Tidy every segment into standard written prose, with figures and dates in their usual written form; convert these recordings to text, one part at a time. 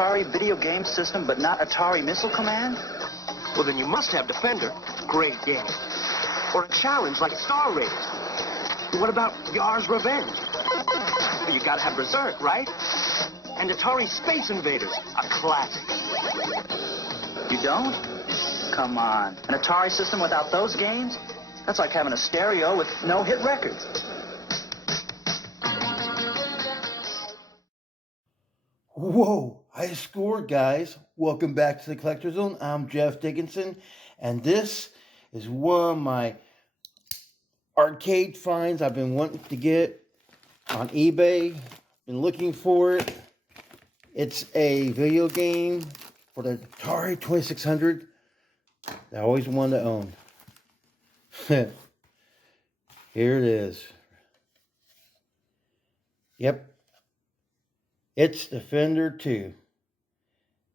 Atari video game system, but not Atari Missile Command? Well, then you must have Defender. Great game. Or a challenge like Star Raiders. What about Yar's Revenge? You gotta have Berserk, right? And Atari Space Invaders, a classic. You don't? Come on. An Atari system without those games? That's like having a stereo with no hit records. Whoa, high score, guys. Welcome back to the Collector Zone. I'm Jeff Dickinson, and this is one of my arcade finds I've been wanting to get on eBay. Been looking for it. It's a video game for the Atari 2600 that I always wanted to own. Here it is. Yep. It's Defender II.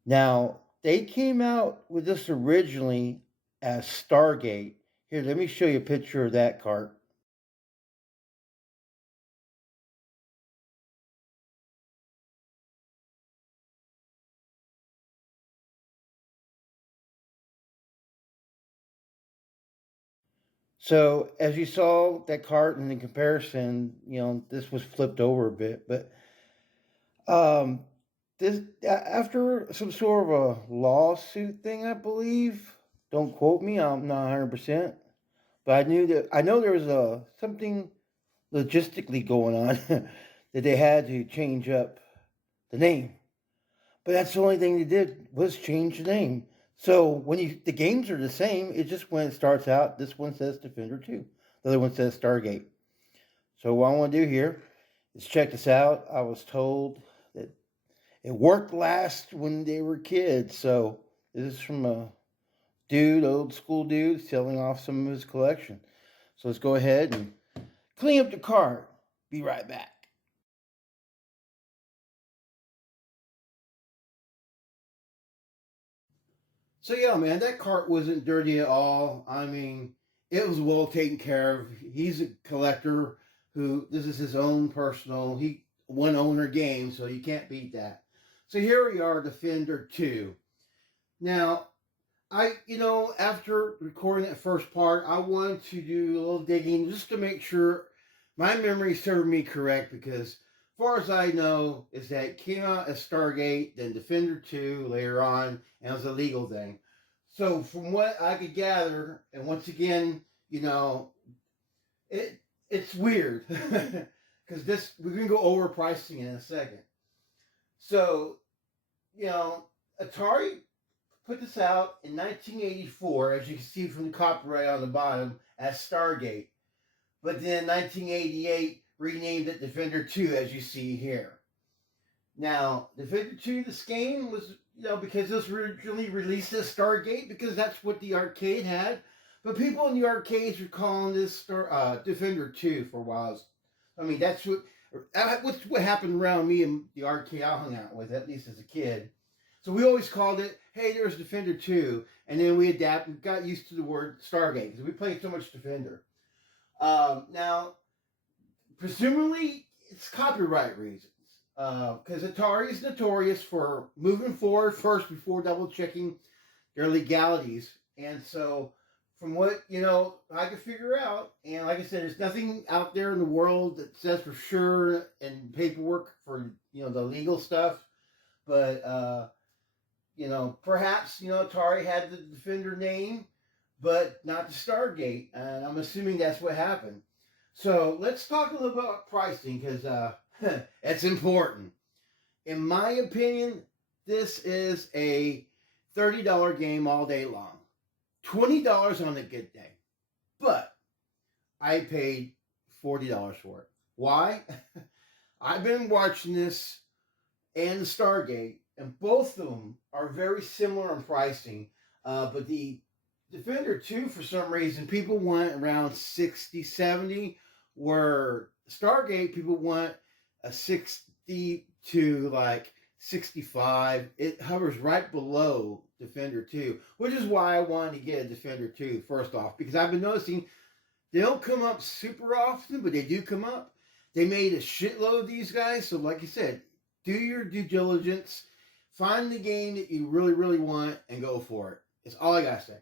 Now, they came out with this originally as Stargate. Here, let me show you a picture of that cart. So, as you saw that cart in the comparison, this was flipped over a bit, but this after some sort of a lawsuit thing, I believe. Don't quote me, I'm not 100%, but I know there was something logistically going on that they had to change up the name. But that's the only thing they did was change the name. So when the games are the same, it just when it starts out, this one says Defender 2, the other one says Stargate. So what I want to do here is check this out. I was told that it worked last when they were kids. So this is from a old school dude, selling off some of his collection. So let's go ahead and clean up the cart. Be right back. So yeah, man, that cart wasn't dirty at all. I mean, it was well taken care of. He's a collector this is his own personal, one owner game, so you can't beat that. So here we are, Defender 2. Now, after recording that first part, I wanted to do a little digging just to make sure my memory served me correct, because as far as I know, is that it came out as Stargate, then Defender 2 later on, and it was a legal thing. So from what I could gather, and once again, it's weird, because we're going to go over pricing in a second. So, Atari put this out in 1984, as you can see from the copyright on the bottom, as Stargate. But then in 1988, renamed it Defender 2, as you see here. Now, Defender 2, this game was, because it was originally released as Stargate, because that's what the arcade had. But people in the arcades were calling this Defender 2 for a while. I mean, that's what happened around me and the arcade I hung out with, at least as a kid. So we always called it, hey, there's Defender 2. And then we got used to the word Stargate, because we played so much Defender. Now, presumably, it's copyright reasons. Because Atari is notorious for moving forward first before double-checking their legalities. And so, from what, I could figure out, and like I said, there's nothing out there in the world that says for sure and paperwork for, the legal stuff. But, perhaps, Atari had the Defender name, but not the Stargate. And I'm assuming that's what happened. So let's talk a little about pricing, because it's important. In my opinion, this is a $30 game all day long. $20 on a good day. But I paid $40 for it. Why? I've been watching this and Stargate, and both of them are very similar in pricing. But the Defender 2, for some reason, people want around 60, 70, where Stargate, people want a 60 to like 65. It hovers right below Defender 2, which is why I wanted to get a Defender 2 first off, because I've been noticing they don't come up super often, but they do come up. They made a shitload of these guys, so like I said, do your due diligence. find the game that you really, really want and go for it. It's all I gotta say.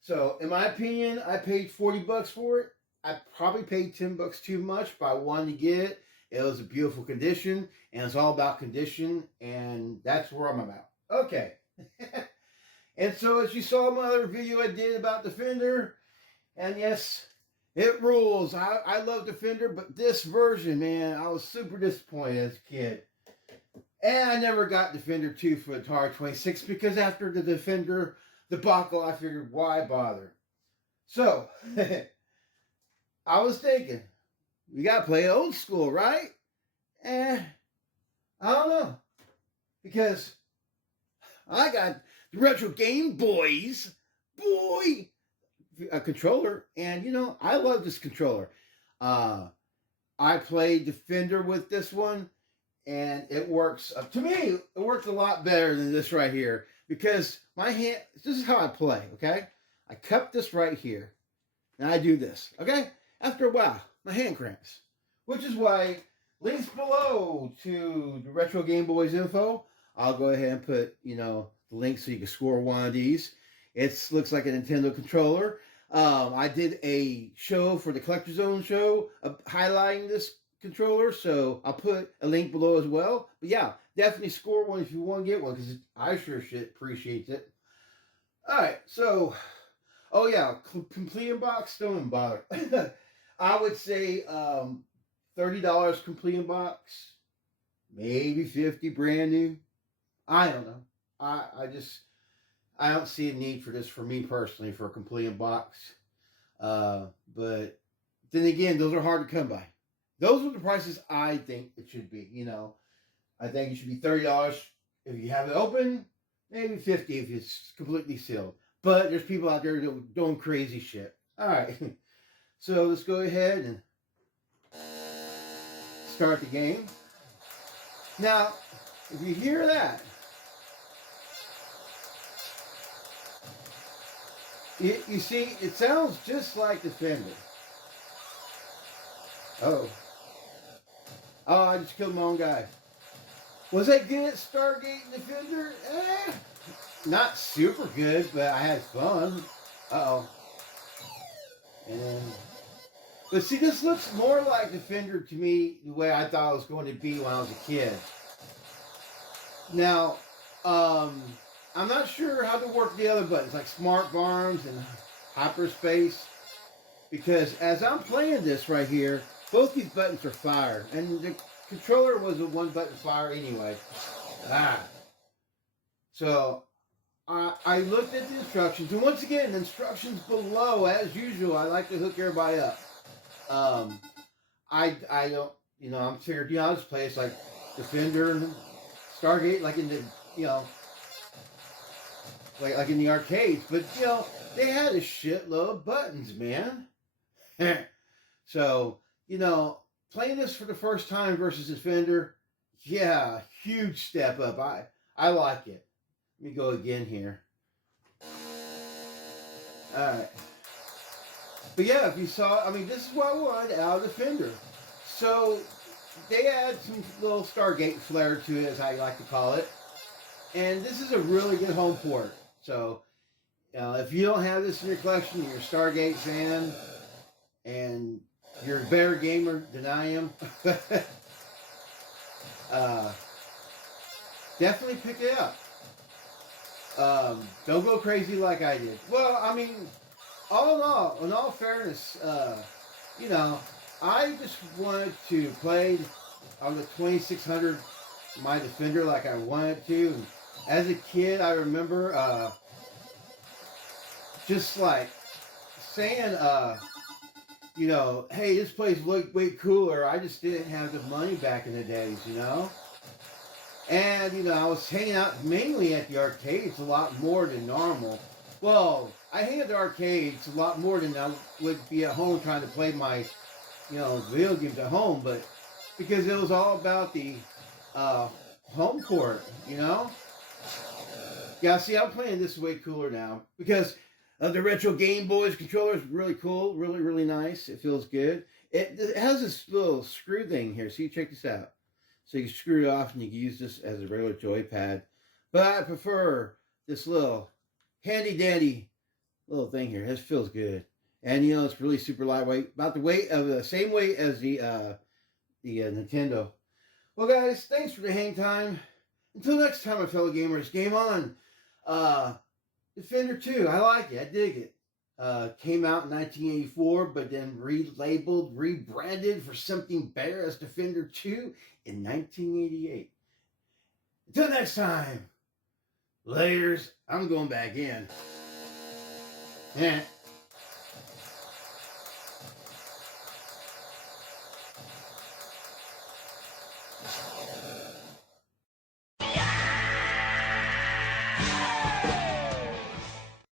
So, in my opinion, I paid $40 for it. I probably paid $10 too much, but I wanted to get it. It was a beautiful condition, and it's all about condition, and that's where I'm about. Okay. And so, as you saw my other video I did about Defender, and yes, it rules. I love Defender, but this version, man, I was super disappointed as a kid. And I never got Defender 2 for Atari 26 because after the Defender debacle, I figured, why bother? So, I was thinking, we got to play old school, right? I don't know. Because I got the RetroGameBoyz, a controller. And, you know, I love this controller. I played Defender with this one. And it works, to me, it works a lot better than this right here. Because my hand, this is how I play, okay? I cup this right here. And I do this, okay? After a while, my hand cramps. Which is why, links below to the RetroGameBoyz info. I'll go ahead and put, you know, the link so you can score one of these. It looks like a Nintendo controller. I did a show for the Collector's Zone show highlighting this controller, so I'll put a link below as well. But yeah, definitely score one if you want to get one, because I sure shit appreciate it. Alright, so, oh yeah, complete in box, don't even bother. I would say $30 complete in box, maybe $50 brand new. I don't know. I don't see a need for this for me personally for a complete in box. But then again, those are hard to come by. Those are the prices I think it should be, you know. I think it should be $30 if you have it open, maybe $50 if it's completely sealed. But there's people out there doing crazy shit. All right. So let's go ahead and start the game. Now, if you hear that, you see, it sounds just like Defender. Oh, I just killed my own guy. Was I good at Stargate Defender? Not super good, but I had fun. But see, this looks more like Defender to me the way I thought it was going to be when I was a kid. Now, I'm not sure how to work the other buttons, like Smart Arms and Hyperspace, because as I'm playing this right here, both these buttons are fire, and the controller was a one-button fire anyway. So, I looked at the instructions, and once again, the instructions below, as usual, I like to hook everybody up. I don't, you know, I'm figured, you know, I'll just play it's like Defender and Stargate, like in the, you know, like in the arcades, but, you know, they had a shitload of buttons, man. So, you know, playing this for the first time versus Defender, yeah, huge step up. I like it. Let me go again here. Alright. But yeah, if you saw, I mean, this is what I wanted out of Defender. So, they add some little Stargate flair to it, as I like to call it. And this is a really good home port. So, if you don't have this in your collection, you're a Stargate fan, and you're a better gamer than I am, definitely pick it up. Don't go crazy like I did. Well, I mean, all in all fairness, you know, I just wanted to play on the 2600 my Defender like I wanted to. And as a kid, I remember just like saying, you know, hey, this place looked way cooler. I just didn't have the money back in the days, you know. And, you know, I was hanging out mainly at the arcades a lot more than normal. Well, I hang at the arcades a lot more than I would be at home trying to play my, you know, video games at home. But because it was all about the home port, you know. Yeah, see, I'm playing this way cooler now. Because the RetroGameBoyz controller is really cool. Really, really nice. It feels good. It has this little screw thing here. See, check this out. So you can screw it off and you can use this as a regular joypad. But I prefer this little handy dandy little thing here. This feels good. And you know, it's really super lightweight. About the same weight as the Nintendo. Well, guys, thanks for the hang time. Until next time, my fellow gamers, game on. Defender 2, I like it. I dig it. Came out in 1984, but then relabeled, rebranded for something better as Defender 2 in 1988. Until next time, layers. I'm going back in. Yeah.